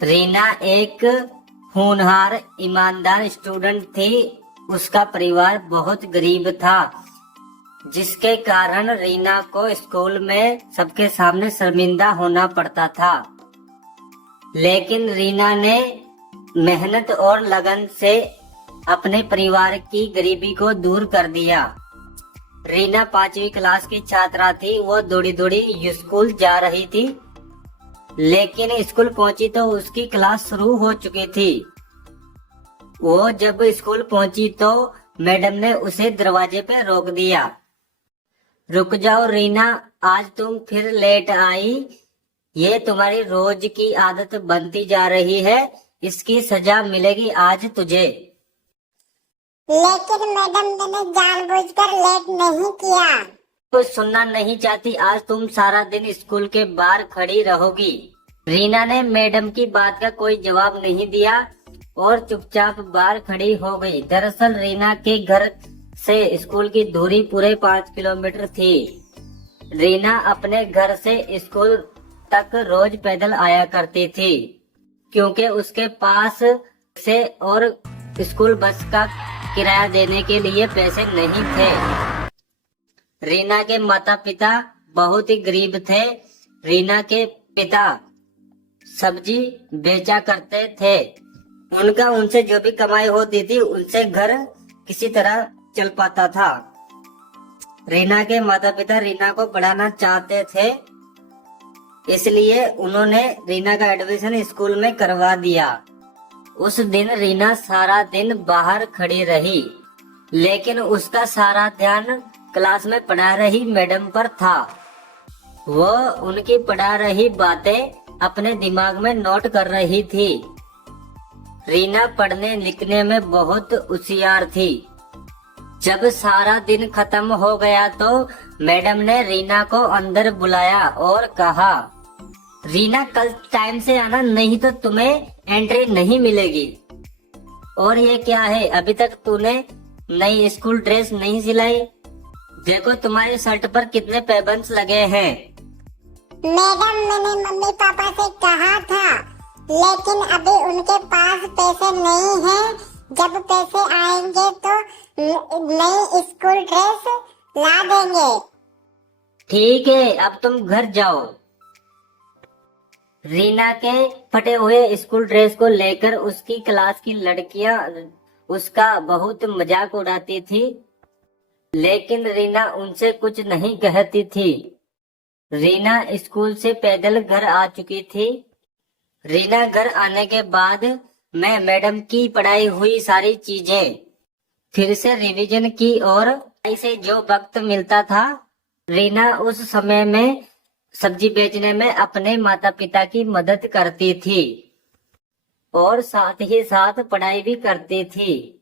रीना एक होनहार ईमानदार स्टूडेंट थी। उसका परिवार बहुत गरीब था, जिसके कारण रीना को स्कूल में सबके सामने शर्मिंदा होना पड़ता था। लेकिन रीना ने मेहनत और लगन से अपने परिवार की गरीबी को दूर कर दिया। रीना 5वीं क्लास की छात्रा थी। वो दौड़ी दौड़ी स्कूल जा रही थी, लेकिन स्कूल पहुंची तो उसकी क्लास शुरू हो चुकी थी। वो जब स्कूल पहुंची तो मैडम ने उसे दरवाजे पे रोक दिया। रुक जाओ रीना, आज तुम फिर लेट आई। ये तुम्हारी रोज की आदत बनती जा रही है। इसकी सजा मिलेगी आज तुझे। लेकिन मैडम, मैंने जानबूझकर लेट नहीं किया। कुछ सुनना नहीं चाहती? आज तुम सारा दिन स्कूल के बाहर खड़ी रहोगी। रीना ने मैडम की बात का कोई जवाब नहीं दिया और चुपचाप बाहर खड़ी हो गई। दरअसल रीना के घर से स्कूल की दूरी पूरे 5 किलोमीटर थी। रीना अपने घर से स्कूल तक रोज पैदल आया करती थी, क्योंकि उसके पास से और स्कूल बस का किराया देने के लिए पैसे नहीं थे। रीना के माता पिता बहुत ही गरीब थे। रीना के पिता सब्जी बेचा करते थे। उनका उनसे जो भी कमाई होती थी, उनसे घर किसी तरह चल पाता था। रीना के माता पिता रीना को पढ़ाना चाहते थे, इसलिए उन्होंने रीना का एडमिशन स्कूल में करवा दिया। उस दिन रीना सारा दिन बाहर खड़ी रही, लेकिन उसका सारा ध्यान क्लास में पढ़ा रही मैडम पर था। वो उनकी पढ़ा रही बातें अपने दिमाग में नोट कर रही थी। रीना पढ़ने लिखने में बहुत होशियार थी। जब सारा दिन खत्म हो गया तो मैडम ने रीना को अंदर बुलाया और कहा, रीना कल टाइम से आना, नहीं तो तुम्हें एंट्री नहीं मिलेगी। और ये क्या है, अभी तक तूने नई स्कूल ड्रेस नहीं सिलाई? देखो तुम्हारे शर्ट पर कितने पैबंद लगे हैं। मैडम, मैंने मम्मी पापा से कहा था, लेकिन अभी उनके पास पैसे नहीं हैं। जब पैसे आएंगे तो नई स्कूल ड्रेस ला देंगे। ठीक है, अब तुम घर जाओ। रीना के फटे हुए स्कूल ड्रेस को लेकर उसकी क्लास की लड़कियां उसका बहुत मजाक उड़ाती थी, लेकिन रीना उनसे कुछ नहीं कहती थी। रीना स्कूल से पैदल घर आ चुकी थी। रीना घर आने के बाद मैं मैडम की पढ़ाई हुई सारी चीजें फिर से रिवीजन की और इसे जो वक्त मिलता था, रीना उस समय में सब्जी बेचने में अपने माता पिता की मदद करती थी और साथ ही साथ पढ़ाई भी करती थी।